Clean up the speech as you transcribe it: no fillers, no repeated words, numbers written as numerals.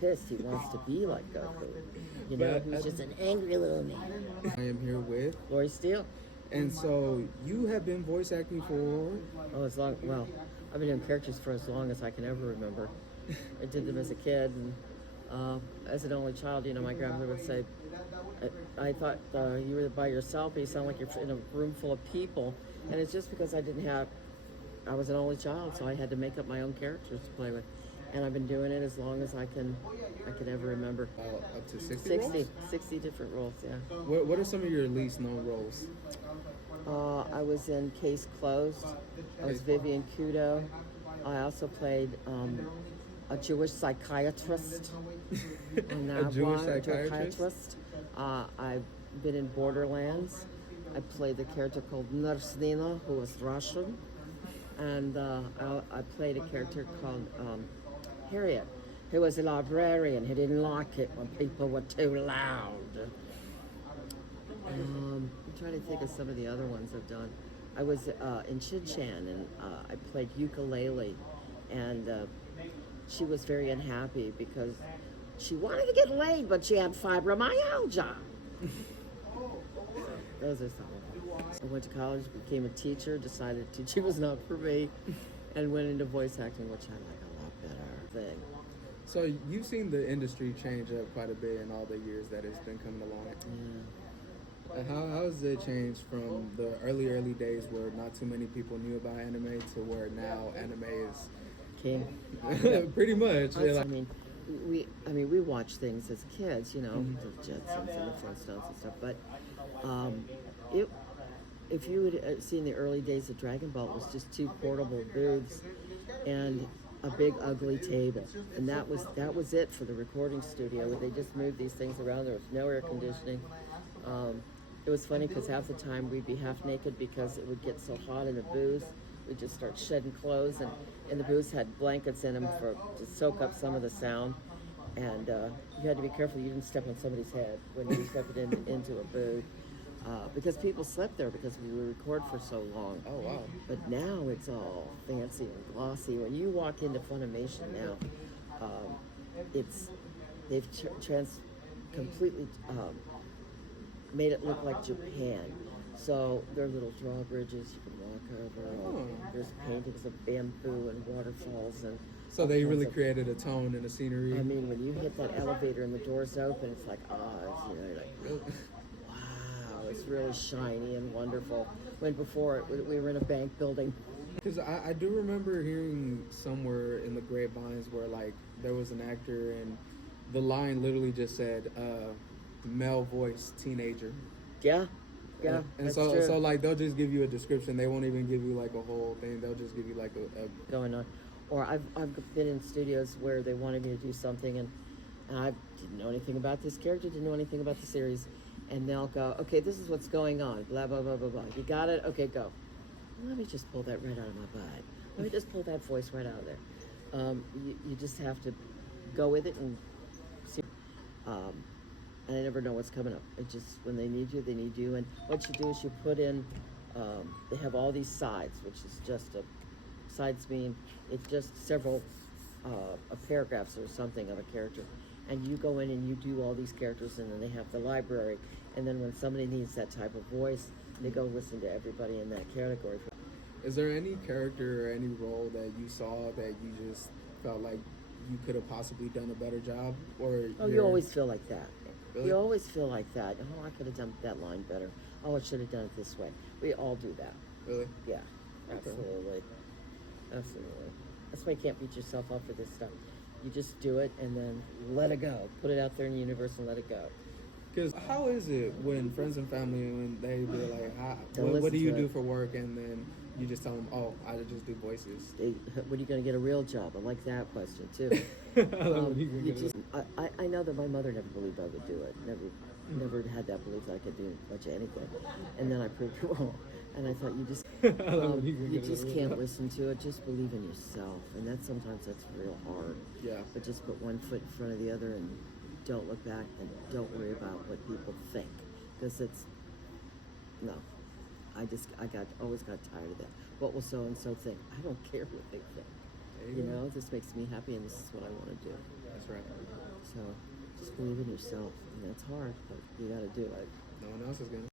pissed. He wants to be like Goku. You know, he's just an angry little man. I am here with Laurie Steele. And so you have been voice acting for Well, I've been doing characters for as long as I can ever remember. I did them as a kid, and as an only child, you know, my grandmother would say, I thought you were by yourself, but you sound like you're in a room full of people. And it's just because I was an only child, so I had to make up my own characters to play with. And I've been doing it as long as I can ever remember. up to 60 roles? 60 different roles, yeah. What are some of your least known roles? I was in Case Closed. I was Vivian Kudo. I also played a Jewish psychiatrist. A Jewish psychiatrist? I've been in Borderlands. I played the character called Nurse Nina, who was Russian. And I played a character called Harriet, who was a librarian who didn't like it when people were too loud. I'm trying to think of some of the other ones I've done. I was in Chin-Chan, and I played Ukulele, and she was very unhappy because she wanted to get laid, but she had fibromyalgia. So, those are some of them. I went to college, became a teacher, decided teaching was not for me, and went into voice acting, which I like a lot better thing. So you've seen the industry change up quite a bit in all the years that it's been coming along. Yeah. How has it changed from the early days where not too many people knew about anime to where now anime is King? pretty much. I mean, we watch things as kids, you know, the Jetsons and the Flintstones and stuff. But if you would see in the early days of Dragon Ball, it was just two portable booths and a big ugly table, and that was it for the recording studio. They just moved these things around. There was no air conditioning. It was funny because half the time we'd be half naked because it would get so hot in the booth. We'd just start shedding clothes, and the booths had blankets in them to soak up some of the sound. And you had to be careful you didn't step on somebody's head when you stepped into a booth. Because people slept there because we would record for so long. Oh, wow. But now it's all fancy and glossy. When you walk into Funimation now, they've completely made it look like Japan. So there are little drawbridges you can walk over. There's paintings of bamboo and waterfalls and. So they really created a tone and a scenery. I mean, when you hit that elevator and the doors open, it's like Oz. You know, you're like, really? Wow, it's really shiny and wonderful. When before we were in a bank building. Because I do remember hearing somewhere in the grapevines where like there was an actor and the line literally just said male voice teenager. Yeah. And so like they'll just give you a description. They won't even give you like a whole thing. They'll just give you like a going on. Or I've been in studios where they wanted me to do something and I didn't know anything about this character, didn't know anything about the series, and they'll go, okay, this is what's going on, blah, blah, blah, blah, blah. You got it? Okay, go. Let me just pull that right out of my butt. Let me just pull that voice right out of there. You just have to go with it and see. And I never know what's coming up. It just, when they need you, they need you. And what you do is you put in, they have all these sides, which is just sides mean it's just several paragraphs or something of a character. And you go in and you do all these characters, and then they have the library. And then when somebody needs that type of voice, they go listen to everybody in that category. Is there any character or any role that you saw that you just felt like you could have possibly done a better job? Or you always feel like that. Really? You always feel like that. Oh, I could have done that line better. Oh, I should have done it this way. We all do that. Really? Yeah, absolutely. Absolutely. That's why you can't beat yourself up for this stuff. You just do it and then let it go. Put it out there in the universe and let it go. Because how is it when friends and family, when they be like, what do you do for work? And then you just tell them, oh, I just do voices. When are you going to get a real job? I like that question, too. I know that my mother never believed I would do it. Never had that belief that I could do much of anything. And then I proved her wrong. And I thought, you just can't listen to it. Just believe in yourself. And sometimes that's real hard. Yeah. But just put one foot in front of the other and don't look back and don't worry about what people think. Because always got tired of that. What will so-and-so think? I don't care what they think. You know, this makes me happy and this is what I want to do. That's right. So just believe in yourself, and that's hard, but you got to do it. No one else is gonna.